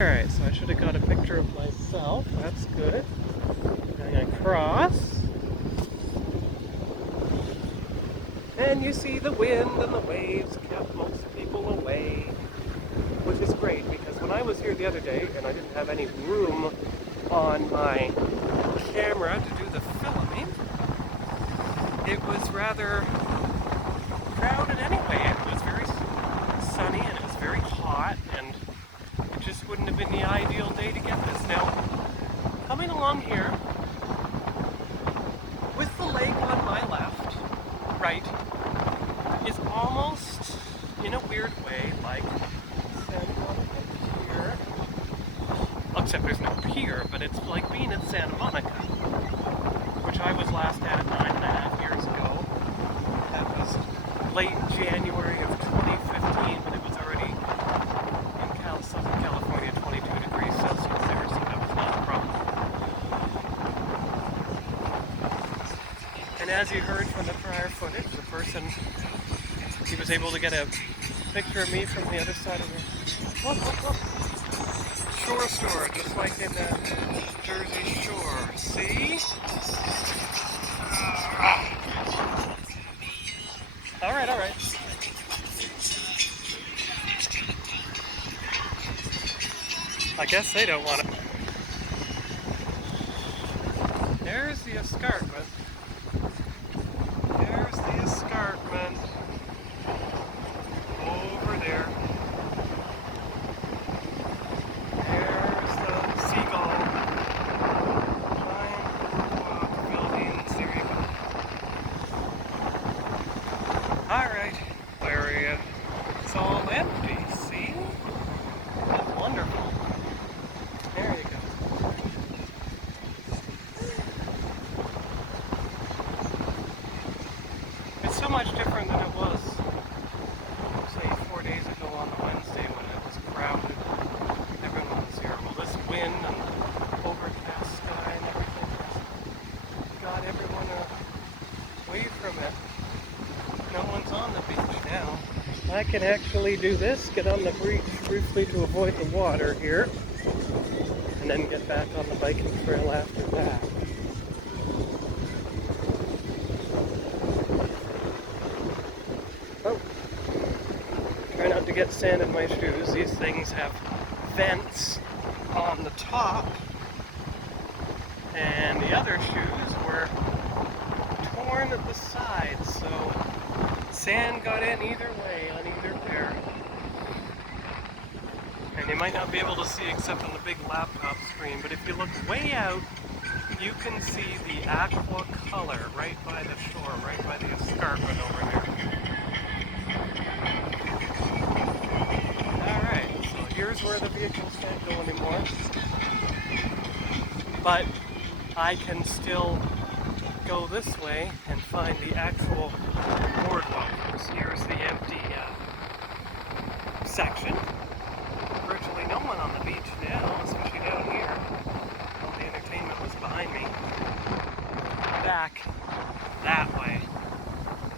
Alright, so I should have got a picture of myself. That's good. I'm going to cross. And you see the wind and the waves kept most people away, which is great because when I was here the other day and I didn't have any room on my camera to do the filming, it was rather crowded anyway. It was very sunny and it was very hot, and it just wouldn't have been the ideal day to get this. Now, coming along here, with the lake on my left, right, is almost, in a weird way, like Santa Monica Pier. Except there's no pier, but it's like being at Santa Monica, which I was last at 9.5 years ago. That was late January of 2015, but it was already in Southern California, 22 degrees Celsius there, so that was not a problem. And as you heard from the prior footage, the person, he was able to get a picture of me from the other side of the shore store, just like in the Jersey Shore. See? Alright, alright. I guess they don't want it. There's the escarpment. There's the escarpment. Over there. There's the seagull. Giant buildings. There you go. Alright. Area. It's all empty. See? That's wonderful. There you go. It's so much different than it was, say, 4 days ago on the Wednesday when it was crowded. Everyone was here. Well, this wind and overcast sky and everything just got everyone away from it. No one's on the beach now. I can actually do this, get on the beach briefly to avoid the water here, and then get back on the biking trail after that. Oh, try not to get sand in my shoes. These things have vents on the top, and the other shoes were torn at the sides, so sand got in either way on either pair. And you might not be able to see except on the big laptop screen, but if you look way out, you can see the aqua color right by the shore, right by the escarpment over there. Alright, so here's where the vehicles can't go anymore. But I can still go this way and find the actual boardwalk. Here's the empty section. Virtually no one on the beach now, especially down here. All the entertainment was behind me. Back that way.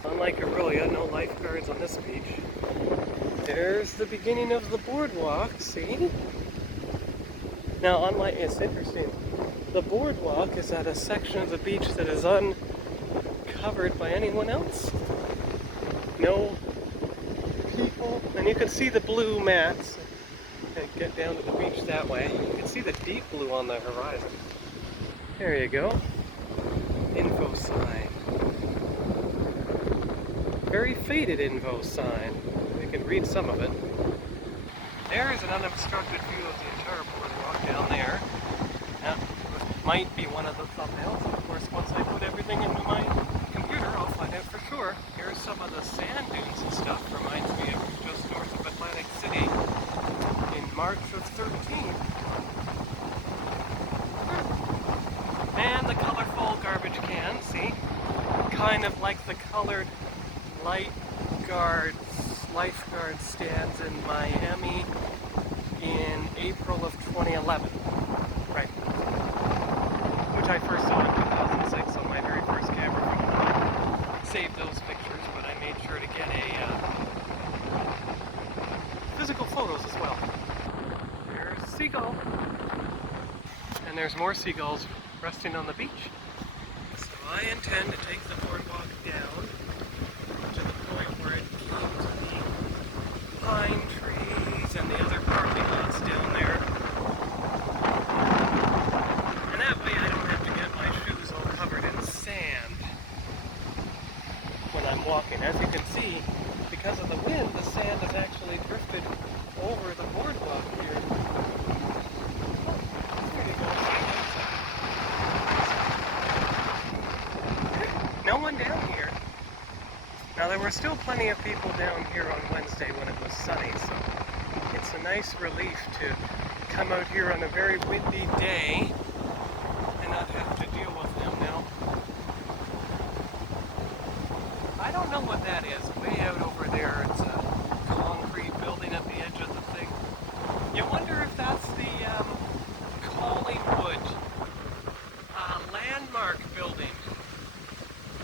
Unlike Aurelia, no lifeguards on this beach. There's the beginning of the boardwalk, see? Now, unlike, it's interesting. The boardwalk is at a section of the beach that is uncovered by anyone else. No people, and you can see the blue mats and get down to the beach that way. You can see the deep blue on the horizon. There you go. Info sign. Very faded info sign. You can read some of it. There is an unobstructed view of the entire boardwalk down there. That might be one of the thumbnails. Of course, once I put everything into my computer, I'll find out for sure. Here's some of the sand dunes and stuff. Reminds me of just north of Atlantic City in March of 13. And the colorful garbage cans, see? Kind of like the colored lifeguard stands in Miami in April of 2011. Right. Which I first saw in 2006 on my very first camera. I saved those pictures, but I made sure to get physical photos as well. There's seagulls. go. And there's more seagulls resting on the beach. So I intend to take the boardwalk down to the point where it came to the pine trees and the other parking lots down there. And that way I don't have to get my shoes all covered in sand when I'm walking. As you can see, because of the wind, the sand has actually drifted over the boardwalk here. No one down here. Now there were still plenty of people down here on Wednesday when it was sunny, so it's a nice relief to come out here on a very windy day and not have to deal with them now. I don't know what that is, way out over there. It's a concrete building at the edge of the thing. You wonder if that's the Collingwood landmark building.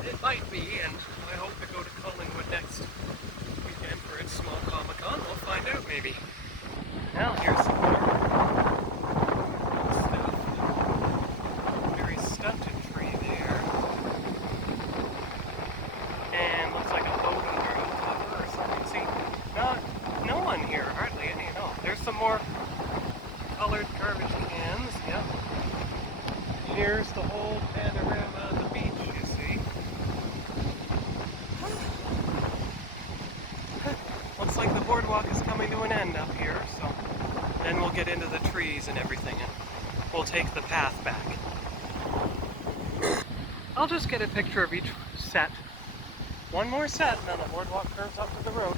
It might be, and I hope to go to Collingwood next weekend for its small Comic-Con. We'll find out maybe. Now here's some more stuff. Very stunted tree there. And looks like a boat under a cover or something. See, no one here, hardly any at all. There's some more colored garbage cans, yep. Here's the whole panorama of the beach, you see. Looks like the boardwalk is coming to an end up here, so then we'll get into the trees and everything, and we'll take the path back. I'll just get a picture of each set. One more set, and then the boardwalk curves up to the road.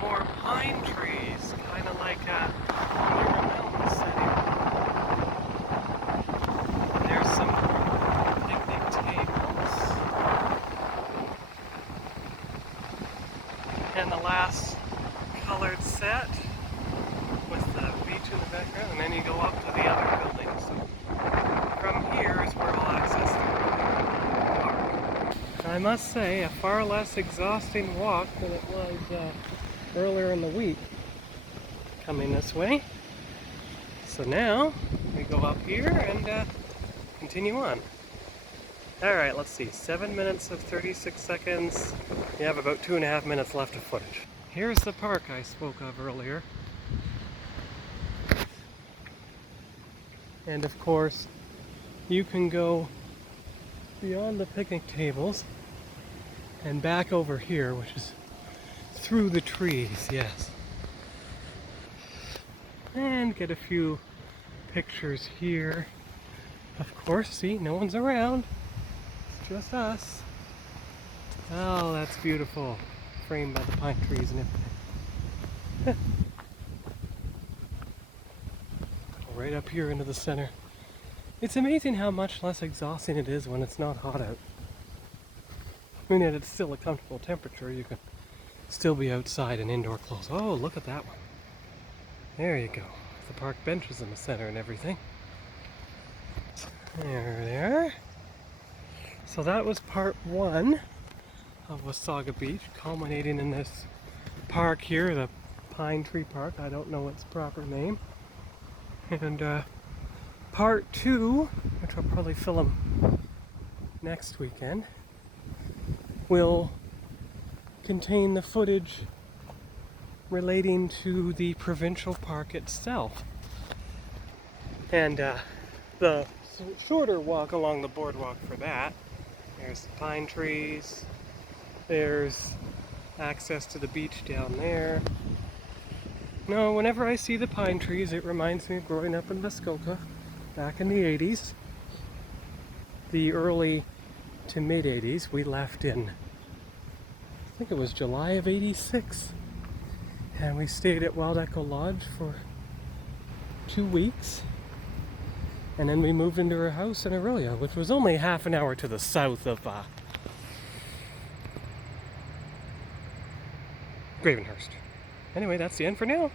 More pine trees, kind of like a mountain setting. There's some picnic tables. And the last colored set with the beach in the background, and then you go up to the other buildings. So from here is where we'll access the park. I must say, a far less exhausting walk than it was earlier in the week coming this way. So now we go up here and continue on. Alright, let's see, 7 minutes of 36 seconds. You have about 2.5 minutes left of footage. Here's the park I spoke of earlier. And of course, you can go beyond the picnic tables and back over here, which is through the trees, yes. And get a few pictures here. Of course, see, no one's around. It's just us. Oh, that's beautiful. Framed by the pine trees and everything. Right up here into the center. It's amazing how much less exhausting it is when it's not hot out. I mean, it's still a comfortable temperature. You can still be outside in indoor clothes. Oh, look at that one. There you go. The park benches in the center and everything. There. So that was part one of Wasaga Beach, culminating in this park here, the Pine Tree Park. I don't know its proper name. And part two, which I'll probably film next weekend, will contain the footage relating to the provincial park itself. And the shorter walk along the boardwalk for that. There's the pine trees. There's access to the beach down there. No, whenever I see the pine trees, it reminds me of growing up in Muskoka back in the 80s. The early to mid 80s. We left in, I think it was July of 86. And we stayed at Wild Echo Lodge for 2 weeks. And then we moved into our house in Aurelia, which was only half an hour to the south of Gravenhurst. Anyway, that's the end for now.